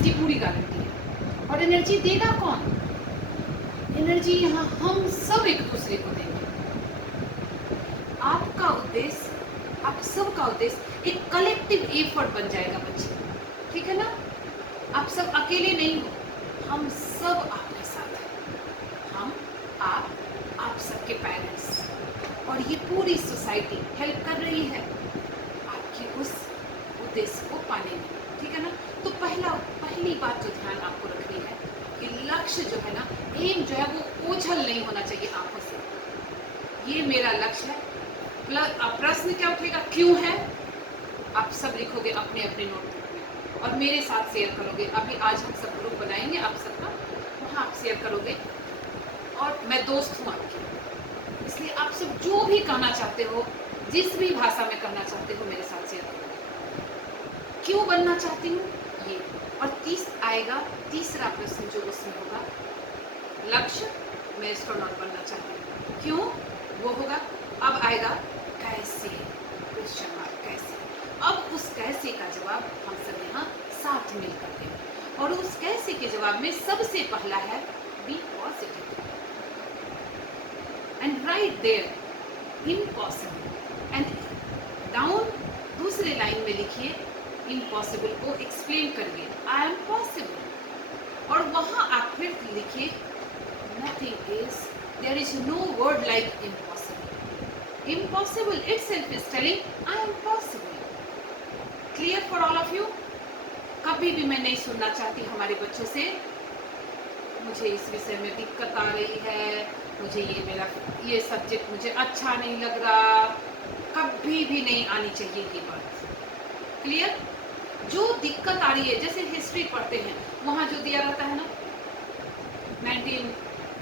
इसकी पूरी गारंटी है। और एनर्जी देगा कौन? एनर्जी यहाँ हम सब एक दूसरे को देंगे। आपका उद्देश्य, आप सबका उद्देश्य एक कलेक्टिव एफर्ट बन जाएगा बच्चे, ठीक है ना? आप सब अकेले नहीं हो, हम सब आपके साथ हैं। हम, आप सबके पेरेंट्स और ये पूरी सोसाइटी हेल्प कर रही है आपके उस उद्देश्य को पाने में, ठीक है ना? तो पहली बात जो ध्यान आपको रखनी है कि लक्ष्य जो है ना, एम जो है वो ओझल नहीं होना चाहिए आंखों से। ये मेरा लक्ष्य है। प्रश्न क्या उठेगा? क्यों है? आप सब लिखोगे अपने अपने नोटबुक में और मेरे साथ शेयर करोगे। अभी आज हम सब ग्रुप बनाएंगे आप सबका, वहाँ आप शेयर करोगे और मैं दोस्त हूँ आपकी, इसलिए आप सब जो भी कहना चाहते हो, जिस भी भाषा में कहना चाहते हो, मेरे साथ शेयर करोगे। क्यों बनना चाहती हूँ ये, और आएगा तीसरा प्रश्न जो उसमें होगा, लक्ष्य, मैं एस्ट्रोनॉट बनना चाहती हूँ, क्यों, वो होगा। अब आएगा कैसे, क्वेश्चन मार्क, कैसे। अब उस कैसे का जवाब हम सब यहाँ साथ मिलकर देंगे और उस कैसे के जवाब में सबसे पहला है be positive and right there impossible and down दूसरे लाइन में लिखिए इम्पॉसिबल को एक्सप्लेन करिए, आई एम पॉसिबल। और वहां आप फिर लिखिए nothing is, there is no word like impossible, impossible itself is telling I am possible. Clear for all of you? कभी भी मैं नहीं सुनना चाहती हमारे बच्चों से मुझे इस विषय में दिक्कत आ रही है, मुझे ये सब्जेक्ट मुझे अच्छा नहीं लग रहा, कभी भी नहीं आनी चाहिए ये बात। क्लियर? जो दिक्कत आ रही है, जैसे हिस्ट्री पढ़ते हैं वहां जो दिया रहता है ना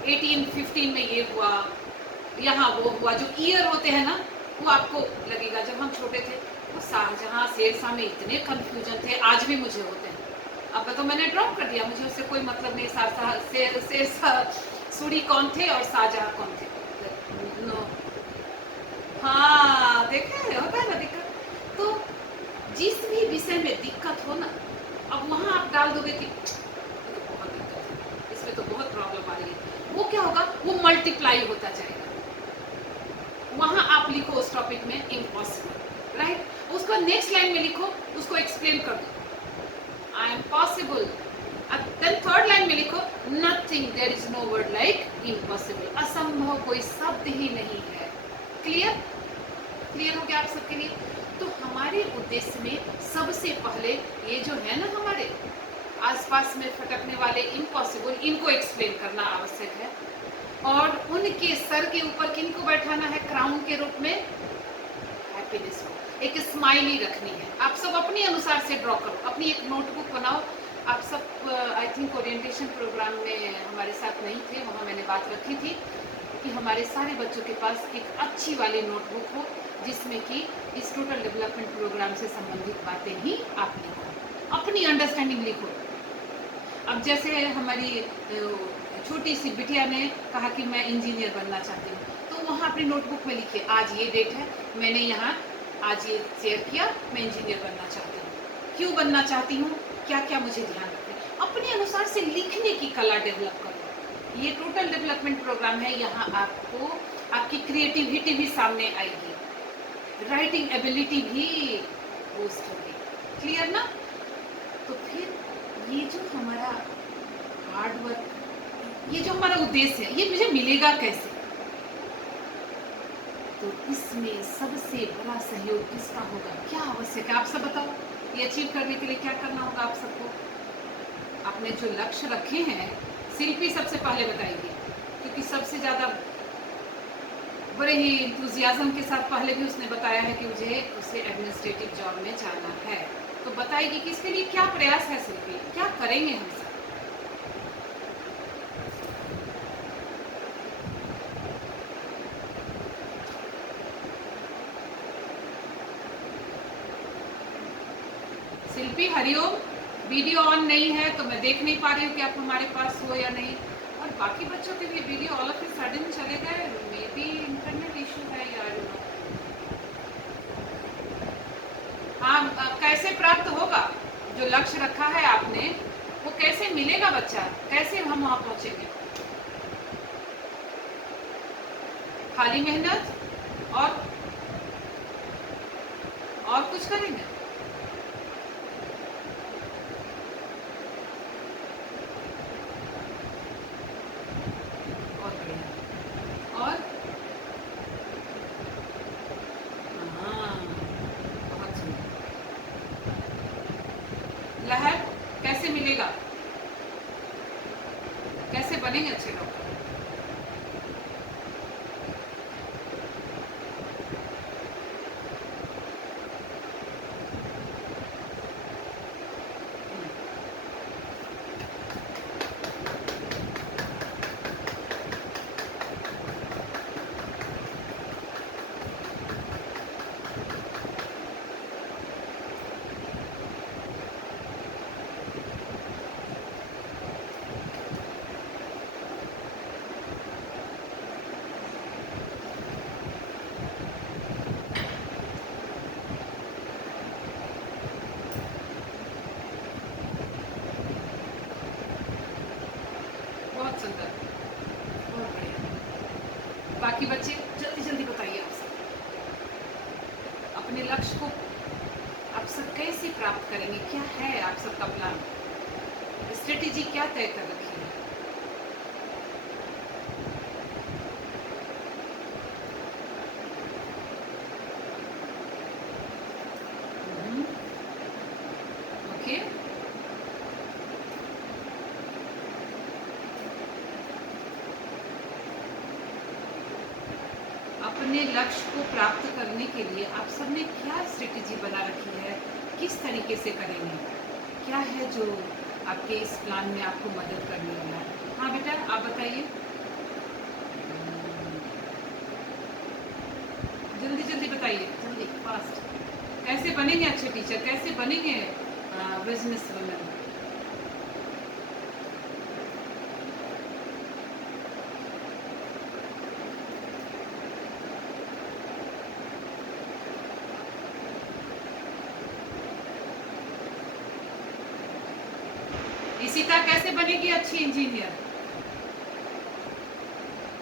1815 में ये हुआ, यहाँ वो हुआ, जो ईयर होते हैं ना वो आपको लगेगा जब हम छोटे थे वो शाहजहां शेरशाह में इतने कंफ्यूजन थे, आज भी मुझे होते हैं। अब तो मैंने ड्रॉप कर दिया, मुझे उससे कोई मतलब नहीं, शेरशाह सूरी कौन थे और शाहजहां कौन थे। नो, हाँ देखे होता है ना दिक्कत। तो जिस भी विषय में दिक्कत हो ना, अब वहां आप डाल दोगे कि तो बहुत दिक्कत है, इसमें तो बहुत प्रॉब्लम आ रही है, वो क्या होगा, वो मल्टीप्लाई होता जाएगा। वहां आप लिखो उस टॉपिक में इम्पॉसिबल, राइट? उसको नेक्स्ट लाइन में लिखो, उसको एक्सप्लेन कर दो, I am possible. Then third line में लिखो nothing, there is no word like impossible, असंभव कोई शब्द ही नहीं है। क्लियर? क्लियर हो गया आप सबके लिए? तो हमारे उद्देश्य में सबसे पहले ये जो है ना हमारे आसपास में फटकने वाले इम्पॉसिबल, इनको एक्सप्लेन करना आवश्यक है और उनके सर के ऊपर किनको बैठाना है क्राउन के रूप में, हैप्पीनेस को, एक स्माइली रखनी है। आप सब अपने अनुसार से ड्रॉ करो, अपनी एक नोटबुक बनाओ। आप सब आई थिंक ओरिएंटेशन प्रोग्राम में हमारे साथ नहीं थे, वहाँ मैंने बात रखी थी कि हमारे सारे बच्चों के पास एक अच्छी वाली नोटबुक हो जिसमें कि इस टोटल डेवलपमेंट प्रोग्राम से संबंधित बातें ही आप लिखो, अपनी अंडरस्टैंडिंग लिखो। अब जैसे हमारी छोटी सी बिटिया ने कहा कि मैं इंजीनियर बनना चाहती हूँ, तो वहाँ अपनी नोटबुक में लिखिए आज ये डेट है, मैंने यहाँ आज ये शेयर किया, मैं इंजीनियर बनना चाहती हूँ, क्यों बनना चाहती हूँ, क्या क्या मुझे ध्यान रखना, अपने अनुसार से लिखने की कला डेवलप करो। ये टोटल डेवलपमेंट प्रोग्राम है, यहाँ आपको आपकी क्रिएटिविटी भी सामने आएगी, राइटिंग एबिलिटी भी बूस्ट होगी। क्लियर ना? तो फिर ये जो हमारा हार्ड वर्क, ये जो हमारा उद्देश्य है, ये मुझे मिलेगा कैसे? तो इसमें सबसे बड़ा सहयोग किसका होगा, क्या आवश्यक है, आप सब बताओ। ये अचीव करने के लिए क्या करना होगा आप सबको? आपने जो लक्ष्य रखे हैं, शिल्पी सबसे पहले बताएगी क्योंकि सबसे ज़्यादा बड़े ही इंथुजियाज्म के साथ पहले भी उसने बताया है कि मुझे उसे एडमिनिस्ट्रेटिव जॉब में जाना है। तो बताएगी कि इसके लिए क्या प्रयास है शिल्पी, क्या करेंगे हम सब। शिल्पी हरिओम, वीडियो ऑन नहीं है तो मैं देख नहीं पा रही हूँ कि आप हमारे पास हो या नहीं। और बाकी बच्चों के भी video all of a sudden चले गए, मे बी इंटरनेट इशू है यार। हाँ, कैसे प्राप्त होगा जो लक्ष्य रखा है आपने, मिलेगा बच्चा, कैसे हम वहां पहुंचेंगे? खाली मेहनत और कुछ करेंगे? और बढ़िया। और हाँ, बहुत सुंदर। लहर कैसे मिलेगा? कैसे बनेंगे अच्छे डॉक्टर? बहुत सुंदर, बहुत बढ़िया। बाकी बच्चे जल्दी जल्दी बताइए आप सब, अपने लक्ष्य को आप सब कैसे प्राप्त करेंगे? क्या है आप सबका प्लान? स्ट्रेटेजी क्या तय कर रखी है? ओके, अपने लक्ष्य को प्राप्त करने के लिए आप सबने क्या स्ट्रेटेजी बना रखी है? किस तरीके से करेंगे? क्या है जो आपके इस प्लान में आपको मदद करने वाला है? हाँ बेटा, आप बताइए, जल्दी जल्दी बताइए, जल्दी फास्ट। कैसे बनेंगे अच्छे टीचर? कैसे बनेंगे बिजनेस वुमेन? इशिता कैसे बनेगी अच्छी इंजीनियर?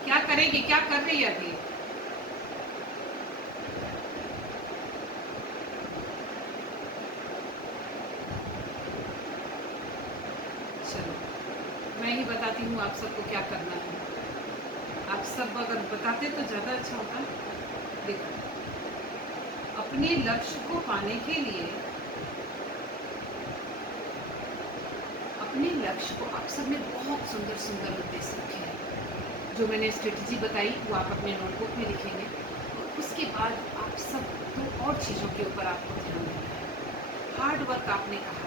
क्या करेगी? क्या कर रही है अभी? चलो, मैं ही बताती हूँ आप सबको क्या करना है। आप सब अगर बताते तो ज़्यादा अच्छा होता। देखो, अपने लक्ष्य को पाने के लिए, अपने लक्ष्य को, आप सब ने बहुत सुंदर सुंदर उद्देश्य रखे हैं। जो मैंने स्ट्रेटजी बताई वो आप अपने नोटबुक में लिखेंगे, और उसके बाद आप सब दो और चीज़ों के ऊपर आपको ध्यान देना है। हार्ड वर्क आपने कहा,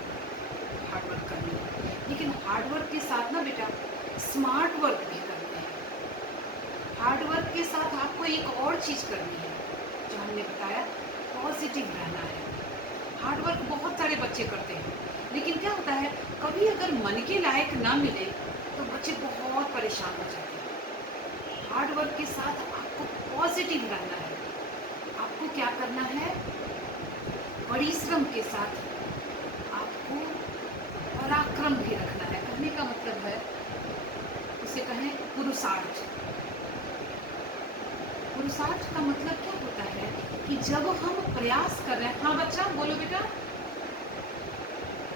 हार्ड वर्क करनी है, लेकिन हार्ड वर्क के साथ ना बेटा स्मार्ट वर्क भी करना है। हार्ड वर्क के साथ आपको एक और चीज़ करनी है जो हमने बताया, पॉजिटिव रहना है। हार्ड वर्क बहुत सारे बच्चे करते हैं, लेकिन क्या होता है, कभी अगर मन के लायक ना मिले तो बच्चे बहुत परेशान हो जाते हैं। हार्ड वर्क के साथ आपको पॉजिटिव रहना है। आपको क्या करना है, परिश्रम के साथ आपको पराक्रम भी रखना है। कहने का मतलब है, उसे कहें पुरुषार्थ। पुरुषार्थ का मतलब क्या होता है कि जब हम प्रयास कर रहे हैं। हाँ बच्चा बोलो बेटा,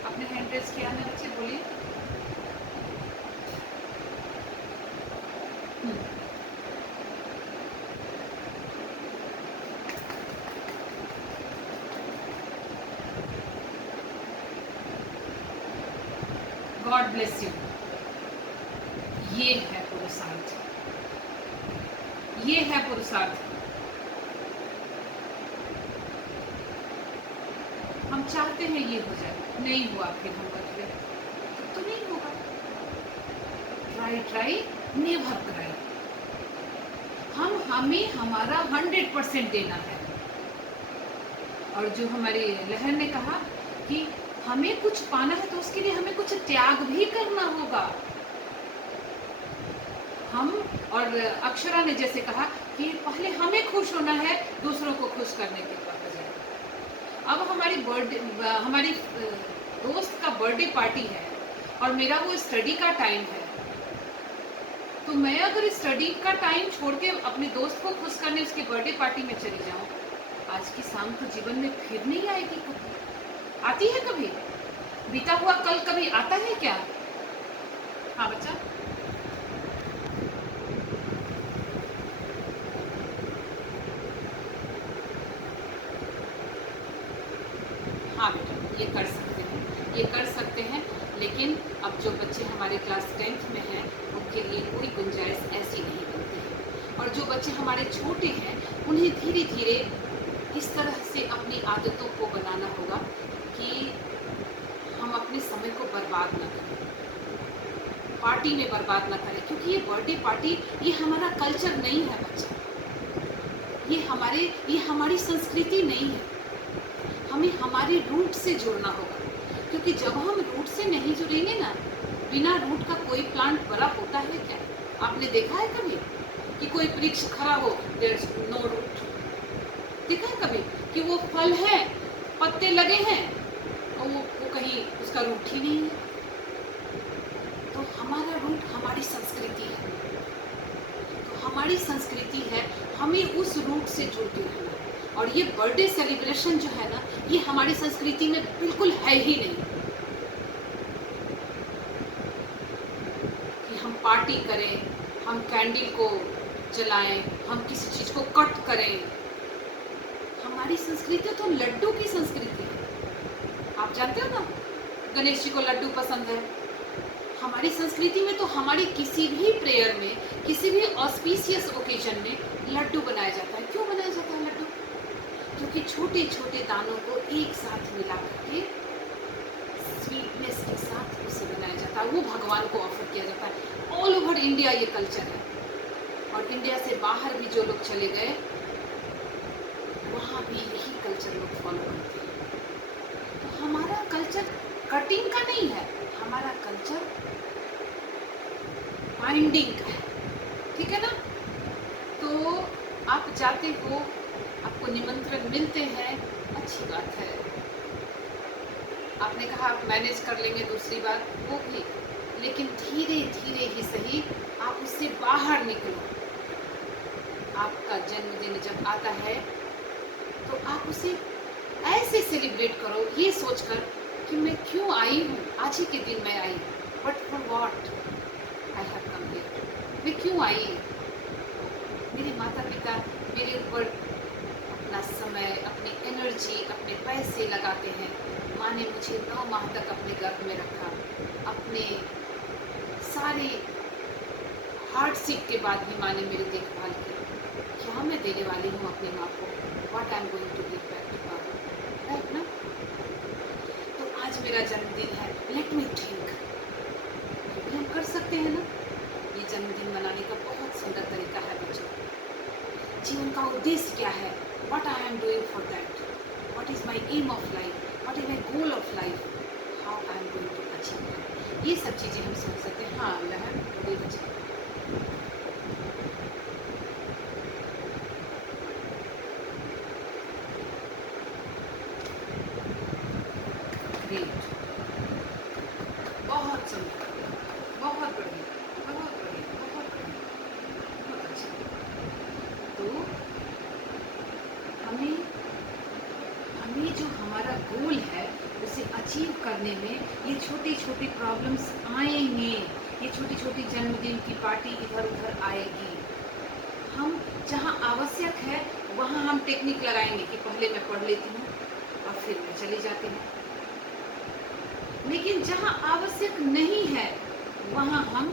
आपने हैंड रेज किया है बच्चे, बोलिए। God bless you. ये है पुरुषार्थ, ये है पुरुषार्थ। हम चाहते हैं ये हो जाए, नहीं हुआ, फिर हम बदले तो नहीं होगा। Try try never cry. हमें हमारा 100% देना है। और जो हमारी लहर ने कहा कि हमें कुछ पाना है तो उसके लिए हमें कुछ त्याग भी करना होगा। हम, और अक्षरा ने जैसे कहा कि पहले हमें खुश होना है दूसरों को खुश करने के बजाय। अब हमारी दोस्त का बर्थडे पार्टी है और मेरा वो स्टडी का टाइम है, तो मैं अगर स्टडी का टाइम छोड़ के अपने दोस्त को खुश करने उसके बर्थडे पार्टी में चली जाऊं, आज की शाम तो जीवन में फिर नहीं आएगी। कभी आती है? कभी बीता हुआ कल कभी आता है क्या? हाँ बच्चा, हाँ बेटा, ये कर सकते हैं, ये कर सकते हैं, लेकिन अब जो बच्चे हमारे क्लास 10th में हैं उनके लिए कोई गुंजाइश ऐसी नहीं बनती है। और जो बच्चे हमारे छोटे हैं उन्हें धीरे धीरे इस तरह से अपनी आदतों को बनाना होगा कि हम अपने समय को बर्बाद न करें, पार्टी में बर्बाद न करें, क्योंकि ये बर्थडे पार्टी ये हमारा कल्चर नहीं है बच्चा, ये हमारी संस्कृति नहीं है। हमें हमारे रूट से जुड़ना होगा, क्योंकि जब हम रूट से नहीं जुड़ेंगे ना, बिना रूट का कोई प्लांट बड़ा होता है क्या? आपने देखा है कभी कि कोई वृक्ष खड़ा हो, देयर इज नो रूट? देखा है कभी कि वो फल है, पत्ते लगे हैं और वो कहीं उसका रूट ही नहीं है? तो हमारा रूट हमारी संस्कृति है, तो हमारी संस्कृति है, हमें उस रूट से जुड़ के रहना। और ये बर्थडे सेलिब्रेशन जो है ना, ये हमारी संस्कृति में बिल्कुल है ही नहीं कि हम पार्टी करें, हम कैंडल को जलाएं, हम किसी चीज को कट करें। हमारी संस्कृति तो लड्डू की संस्कृति है। आप जानते हो ना, गणेश जी को लड्डू पसंद है। हमारी संस्कृति में तो हमारी किसी भी प्रेयर में, किसी भी ऑस्पिशियस ओकेजन में लड्डू बनाया जाता है। क्यों बनाया जाता है लड्डू? क्योंकि छोटे छोटे दानों को एक साथ मिला करके स्वीटनेस के साथ उसे बनाया जाता है, वो भगवान को ऑफर किया जाता है। ऑल ओवर इंडिया ये कल्चर है, और इंडिया से बाहर भी जो लोग चले गए वहाँ भी यही कल्चर लोग फॉलो करते हैं। तो हमारा कल्चर कटिंग का नहीं है, हमारा कल्चर बाइंडिंग का है, ठीक है ना? तो आप जाते हो, आपको निमंत्रण मिलते हैं, अच्छी बात है। आपने कहा आप मैनेज कर लेंगे दूसरी बार, वो भी, लेकिन धीरे धीरे ही सही आप उससे बाहर निकलो। आपका जन्मदिन जब आता है तो आप उसे ऐसे सेलिब्रेट करो, ये सोचकर कि मैं क्यों आई हूँ, आज ही के दिन मैं आई, but for what I have come here, मैं क्यों आई? मेरे माता पिता मेरे ऊपर अपना समय, अपनी एनर्जी, अपने पैसे लगाते हैं। माँ ने मुझे 9 माह तक अपने गर्भ में रखा, अपने सारे हार्डशिप के बाद भी माँ ने मेरी देखभाल की। क्या मैं देने वाली हूँ अपनी माँ को? What I am going to give back to her, right ना? तो आज मेरा जन्मदिन है, लेट मी थिंक, हम कर सकते हैं ना? ये जन्मदिन मनाने का बहुत सुंदर तरीका है बच्चों। जीवन का उद्देश्य क्या है? What I am doing for that? What is my aim of life? What is my goal of life? How I am going to achieve? ये सब चीज़ें हम सोच सकते हैं। हाँ लहर कोई बच्चा, ग्रेट, बहुत सुंदर, बहुत बढ़िया, बहुत बढ़िया, बहुत बढ़िया, बहुत अच्छा। तो हमें हमें जो हमारा गोल है उसे अचीव करने में ये छोटी छोटी प्रॉब्लम्स आएंगे, ये छोटी छोटी जन्मदिन की पार्टी इधर उधर आएगी। हम जहाँ आवश्यक है वहाँ हम टेक्निक लगाएंगे कि पहले मैं पढ़ लेती हूँ और फिर मैं चली जाती हूँ, लेकिन जहाँ आवश्यक नहीं है वहाँ हम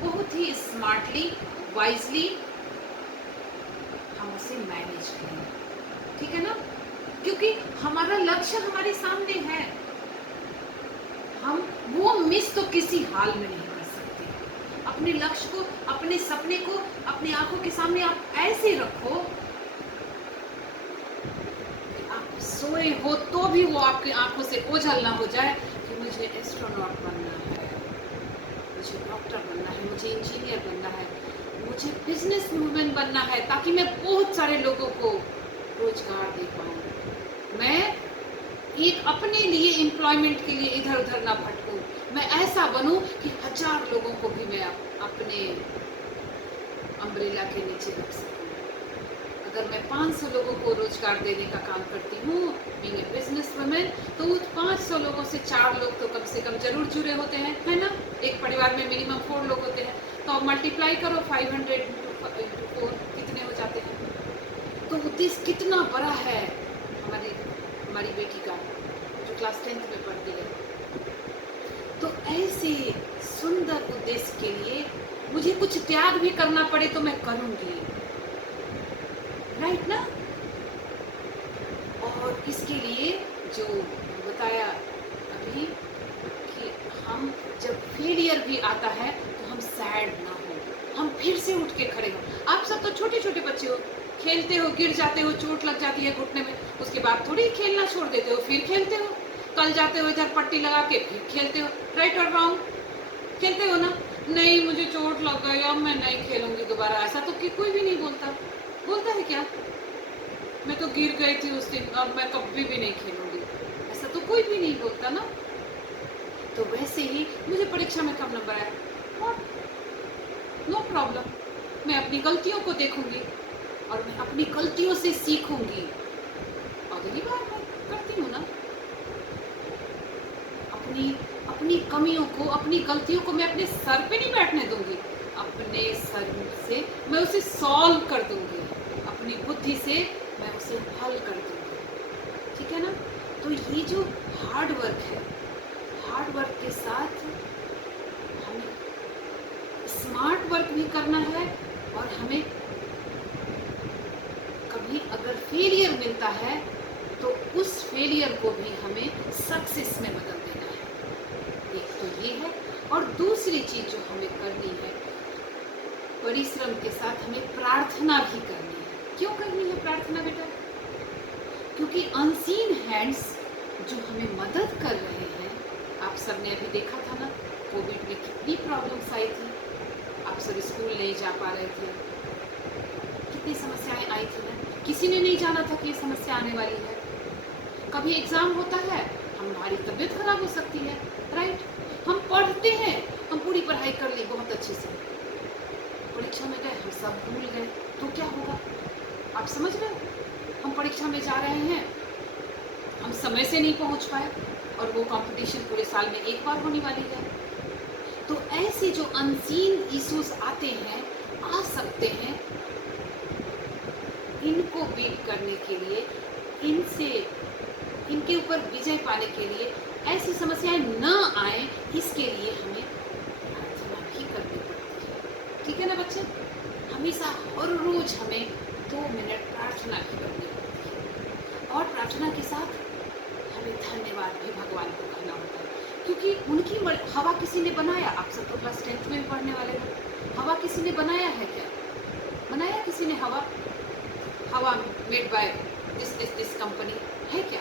बहुत ही स्मार्टली, वाइजली हम उसे मैनेज करेंगे, ठीक है ना? क्योंकि हमारा लक्ष्य हमारे सामने है, हम वो मिस तो किसी हाल में नहीं कर सकते। अपने लक्ष्य को, अपने सपने को अपनी आंखों के सामने आप ऐसे रखो, आप सोए हो तो भी वो आपकी आंखों से ओझल ना हो जाए कि मुझे एस्ट्रोनॉट बनना है, मुझे डॉक्टर बनना है, मुझे इंजीनियर बनना है, मुझे बिजनेस वूमेन बनना है, ताकि मैं बहुत सारे लोगों को रोजगार दे पाऊँ। मैं एक अपने लिए एम्प्लॉयमेंट के लिए इधर उधर ना भटकूं, मैं ऐसा बनूं कि 1000 लोगों को भी मैं अपने अम्ब्रेला के नीचे रख सकूं। अगर मैं 500 लोगों को रोजगार देने का काम करती हूँ बीइंग ए बिजनेस वुमेन, तो उस 500 लोगों से 4 लोग तो कम से कम जरूर जुड़े होते हैं, है ना। एक परिवार में मिनिमम 4 लोग होते हैं, तो अब मल्टीप्लाई करो 500 into 4 कितने हो जाते हैं। तो उद्देश्य कितना बड़ा है हमारी बेटी का जो क्लास 10th में पढ़ती है। तो ऐसे सुंदर उद्देश्य के लिए मुझे कुछ त्याग भी करना पड़े तो मैं करूंगी, राइट ना। और इसके लिए जो बताया अभी कि हम जब फेलियर भी आता है तो हम सैड ना हो, हम फिर से उठ के खड़े हो। आप सब तो छोटे छोटे बच्चे हो, खेलते हो, गिर जाते हो, चोट लग जाती है घुटने में, उसके बाद थोड़ी खेलना छोड़ देते हो, फिर खेलते हो। कल जाते हो इधर पट्टी लगा के फिर खेलते हो, राइट और रॉन्ग, खेलते हो ना। नहीं मुझे चोट लग गई, अब मैं नहीं खेलूंगी दोबारा, ऐसा तो कि कोई भी नहीं बोलता। बोलता है क्या, मैं तो गिर गई थी उस दिन, अब मैं कभी भी नहीं खेलूंगी, ऐसा तो कोई भी नहीं बोलता ना। तो वैसे ही मुझे परीक्षा में कम नंबर आया, और नो प्रॉब्लम, मैं अपनी गलतियों को देखूंगी और मैं अपनी गलतियों से सीखूंगी। अगली बार मैं करती हूँ ना, अपनी अपनी कमियों को, अपनी गलतियों को मैं अपने सर पे नहीं बैठने दूंगी, अपने सर से मैं उसे सॉल्व कर दूंगी, अपनी बुद्धि से मैं उसे हल कर दूंगी, ठीक है ना। तो ये जो हार्ड वर्क है, हार्ड वर्क के साथ हमें स्मार्ट वर्क भी करना है, और हमें कभी अगर फेलियर मिलता है तो उस फेलियर को भी हमें सक्सेस में बदल देना है। एक तो ये है, और दूसरी चीज जो हमें करनी है, परिश्रम के साथ हमें प्रार्थना भी करनी है। क्यों करनी है प्रार्थना बेटा? क्योंकि अनसीन हैंड्स जो हमें मदद कर रहे हैं, आप सबने अभी देखा था ना, कोविड में कितनी प्रॉब्लम्स आई थी, आप सब स्कूल नहीं जा पा रहे थे, कितनी समस्याएं आई थी ना, किसी ने नहीं जाना था कि ये समस्या आने वाली है। कभी एग्जाम होता है, हमारी तबीयत खराब हो सकती है, राइट। हम पढ़ते हैं, हम पूरी पढ़ाई कर ली बहुत अच्छे से, परीक्षा में गए हम सब भूल गए, तो क्या होगा? आप समझ रहे हो? हम परीक्षा में जा रहे हैं, हम समय से नहीं पहुंच पाए, और वो कंपटीशन पूरे साल में एक बार होने वाली है। तो ऐसे जो अनसीन इश्यूज आते हैं, आ सकते हैं, इनको बीट करने के लिए, इनके ऊपर विजय पाने के लिए, ऐसी समस्याएं न आए, इसके लिए हमें प्रार्थना भी करनी पड़ती है, ठीक है ना बच्चे। हमेशा हर रोज हमें 2 मिनट प्रार्थना भी करनी पड़ती है, और प्रार्थना के साथ हमें धन्यवाद भी भगवान को करना होता है, क्योंकि उनकी हवा किसी ने बनाया। आप सब तो क्लास 10th में भी पढ़ने वाले हो, हवा किसी ने बनाया है क्या? बनाया किसी ने हवा? हवा मेड बाय दिस कंपनी है क्या?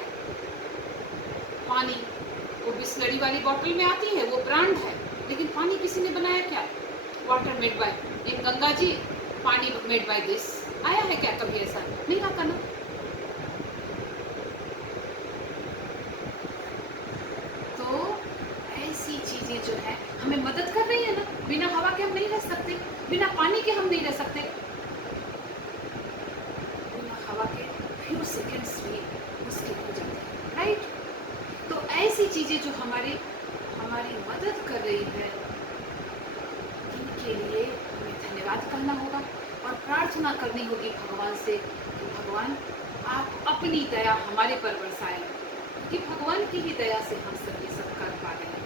पानी वो बिस्लरी वाली बोतल में आती है, वो ब्रांड है, लेकिन पानी किसी ने बनाया क्या? वाटर मेड बाय इन गंगा जी, पानी मेड बाय दिस, आया है क्या कभी? ऐसा नहीं आता ना। तो ऐसी चीजें जो है हमें मदद कर रही है ना, बिना हवा के हम नहीं रह सकते, बिना पानी के हम नहीं रह सकते, बिना हवा के फ्यू सेकेंड्स भी मुश्किल हो जाते हैं, राइट। तो ऐसी चीजें जो हमारी मदद कर रही है, इनके लिए हमें धन्यवाद करना होगा, और प्रार्थना करनी होगी भगवान से कि भगवान आप अपनी दया हमारे पर बरसाएं, कि भगवान की ही दया से हम सब ये सब कर पा रहे हैं।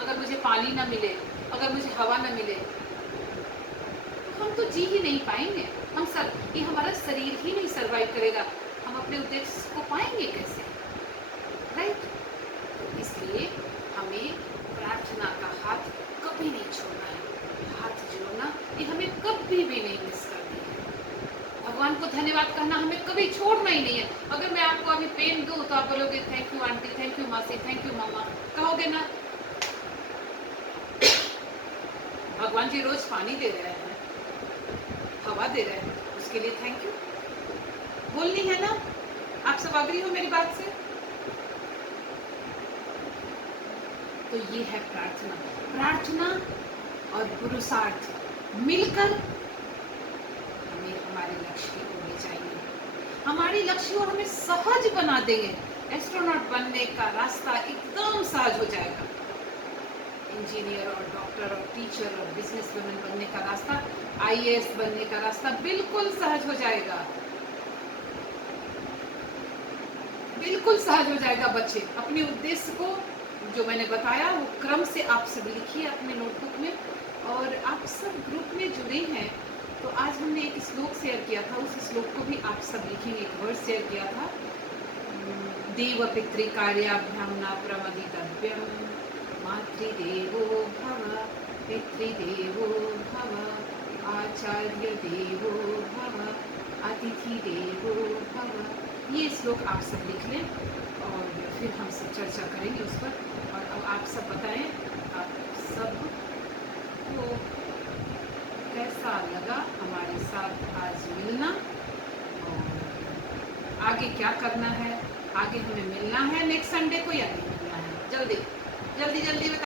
अगर मुझे पानी ना मिले, अगर मुझे हवा ना मिले, तो हम तो जी ही नहीं पाएंगे, हम सब, ये हमारा शरीर ही नहीं सरवाइव करेगा, हम अपने उद्देश्य को पाएंगे कैसे, राइट। तो इसलिए हमें प्रार्थना का हाथ कभी नहीं छोड़ना है, हाथ जोड़ना ये हमें कभी भी नहीं मिस करनी है। भगवान को धन्यवाद करना हमें कभी छोड़ना ही नहीं है। अगर मैं आपको अभी पेन दूं तो आप बोलोगे thank you aunty, thank you मासी, थैंक यू मम्मा, कहोगे ना। भगवान जी रोज पानी दे रहे हैं, हवा दे रहे हैं, उसके लिए थैंक यू बोलनी है ना। आप सब अग्री हो मेरी बात से? तो ये है प्रार्थना। प्रार्थना और पुरुषार्थ मिलकर हमें हमारे लक्ष्य की ओर ले जाएंगे। हमारे लक्ष्य को हमें सहज बना देंगे। एस्ट्रोनॉट बनने का रास्ता एकदम सहज हो जाएगा। इंजीनियर और डॉक्टर और टीचर और बिजनेसवुमन बनने का रास्ता, आईएएस बनने का रास्ता बिल्कुल सहज हो जाएगा, बिल्कुल सहज हो जाएगा। बच्चे अपने उद्देश्य को जो मैंने बताया वो क्रम से आप सब लिखिए अपने नोटबुक में। और आप सब ग्रुप में जुड़े हैं तो आज हमने एक श्लोक शेयर किया था, उस श्लोक को भी आप सब लिखेंगे। एक वर्ड शेयर किया था, देव पितृकार्याभ्यां न प्रमदितव्यम्, मातृदेवो भव, पितृदेवो भव, आचार्य देवो भव, अतिथि देवो भव। ये श्लोक आप सब लिख लें और फिर हम सब चर्चा करेंगे उस पर। और अब आप सब बताएं, आप सब को कैसा लगा हमारे साथ आज मिलना, और आगे क्या करना है, आगे हमें मिलना है नेक्स्ट संडे को या नहीं मिलना है। जल्दी जल्दी जल्दी